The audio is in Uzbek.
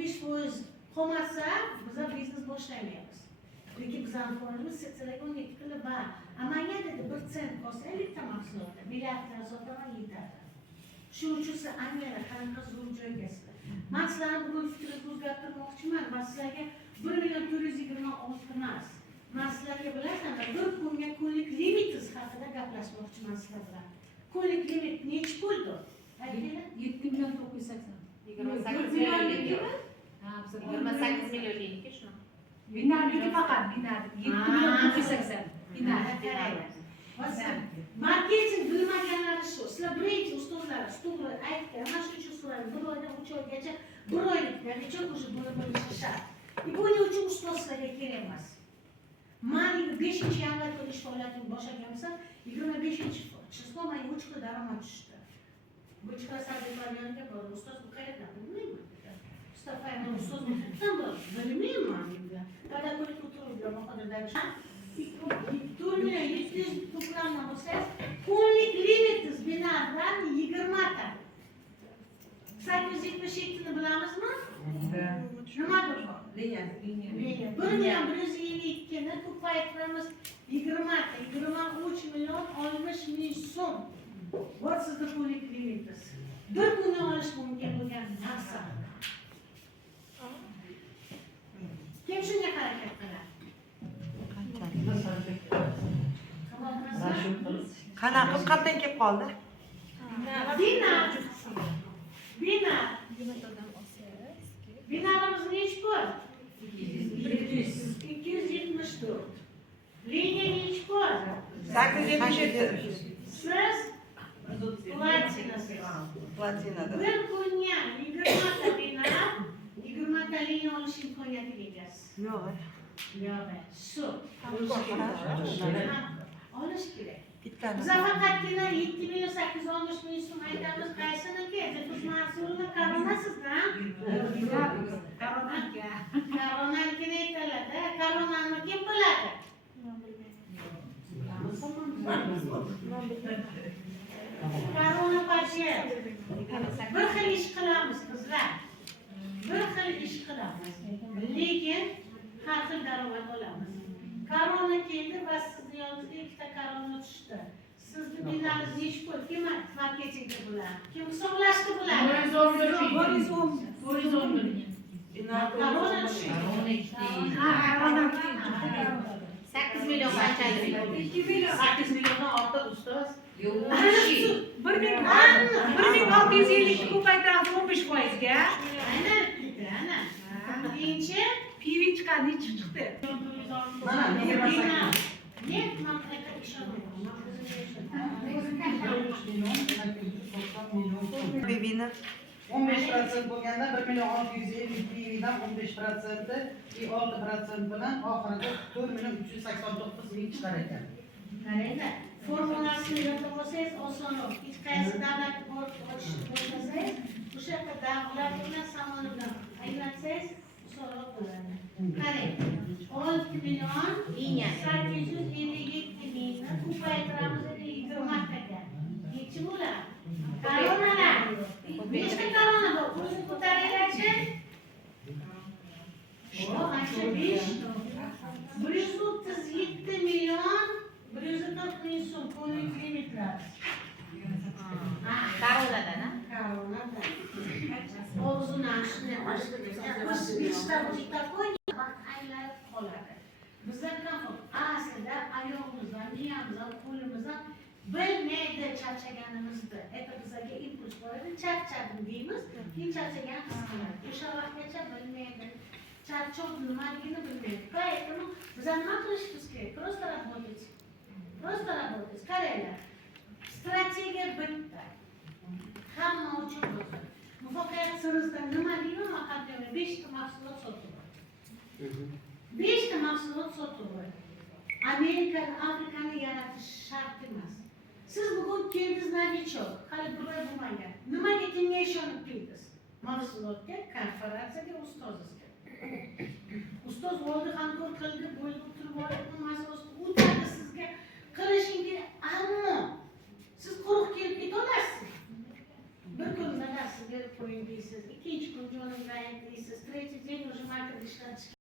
15% qolmasa biza biznes boshlaymaymiz. Lekin bizning fonimiz silsilaga 17 kilo bor. Amaliyotda 1 sent qolsa bitta mahsulotda milliardlar sotaman yetadi. Shuning uchun siz Angliyada qanaqa zo'r joygasizlar. Men sizlarni bugun fikringizni o'zgartirmoqchiman. Men sizlarga 1 million 426 emas. Men sizlarga bilasizlar, bir kunga kunlik limitingiz haqida gaplashmoqchiman sizlar bilan. Kunlik limit necha puldir? 7 million 980. 28 millionlikmi? Ha, biz 28 millionlikki shuni. Binarniki faqat binar 7 million 980. Binar. Marketing bilmaganlari shu. Sizlar birinchi ustozlar, stullar aytgan, mana shu uchun so'rayman. 1 oydan 3 oygacha 1 oylikdan necha o'sha bo'lib shart. Buning uchun ustozlarga kerak emas. Men 5-yanvar kuni ish faoliyatimni boshlaganimda 25-chislo men 3 xil daromad tushdi. Bu chiqar sarflarga bor. Ustoz bu qayerdan bilmayman. Stafayni ustoz ham bilmayman dedi. Tada ko'rib turibdi, maqodadan. 4 million 700 to'plamdan bo'lsangiz, kunlik limitingiz binardan 20 ta. 877 ni bilamizmi? Nima bu? Liniya. 1 million 152 ni ko'paytiramiz 20 ta. 23 million 60 ming so'm. Bu sizning kunlik limitingiz. 4 million olish mumkin bo'lgan narsa. Kim shunga harakat qiladi? Qanaqa qayerdan kelib qoldi? Binarimiz nechi pul? 274. Liniya nechi pul? 877. Siz platinasiz. Platinada. Bir kunga 20 ta binar, 20 ta liniya olish imkoniyatiga egasiz. Yo'q. Yo'q, shu. Olish kerak. Bittani. Biz faqatgina 7 million 860 ming so'm aytamiz, qaysiniki? Siz mas'ulni qaronasizda? Koronanikini aytadi. Koronani kim biladi? Korona payet. Bir xil ish qilamiz qizlar. Bir xil ish qilamiz. Lekin har xil daromad olamiz. Korona keldi va sizni yoningizga ikkita korona tushdi. Sizni binangiz nechi pul? Kim marketingda bular? Kim hisoblashdi bular? 411. Korona tushdi. 8 million qanchalik? 2 million. 8 milliondan ortiq ustoz. Yo'q, 1650 ko'paytiramiz 15%ga. Aynan, aynan. Birinchi Pivi chiqadi, nechi chiqdi? Mana nega bina. Net mamlakatga ishonmayman. Bebini 15% bo'lganda 1 million 650 PVdan 15% 6% bilan oxirida 4 million 389 ming chiqar ekan. Qarangda, formulasini yodlab olsangiz osonroq. Hech qaysi davlat ochishni bo'lmasangiz, o'sha yerda davlat bilan samon bilan aylansangiz osonroq bo'ladi. Qarang, 6 million 857 mingni ko'paytiramiz 20 taga. Nechi bo'ladi? Koronalar. Nechta korona bor? O'zini ko'taringlar-chi. Ancha 5. 137 million 140 ming so'm kunlik limitlar. Koronadan, ha? Koronadan. Og'zini shunday ochib, bitta aylanib qoladi. Bizda komfort. Aslida oyog'imizdan, miyamizdan, qo'limizdan bilmaydi charchaganimizni. Это bizga impuls beradi. Charchadim deymiz, keyin charchagan his qiladi. O'sha vaqtgacha bilmaydi. Charchoq nimaligini bilmaydi. Поэтому biz nima qilishimiz kerak? Просто работать. Просто работать. Qaranglar. Strategiya bitta. Hamma uchun bo'lsin. Muvaffaqiyat sirida nima deyman? Maqsadda 5 ta mahsulot sotuv. 5 ta mahsulot sotuv. Amerika, Afrikani yaratish shart emas. Siz bugun keldingiz novichok, hali bir oy bo'lmagan. Nimaga kimga ishonib keldingiz? Mahsulotga, konferensiyaga, ustozingizga. Ustoz oldi hamkor qildi, bo'lib turib oldi, masalasi o'tadi sizga qilishingga, ammo siz quruq kelib ketolasiz. Bir kun dadasi berib qo'ying deysiz, ikkinchi kun jonim rayt deysiz, ishlab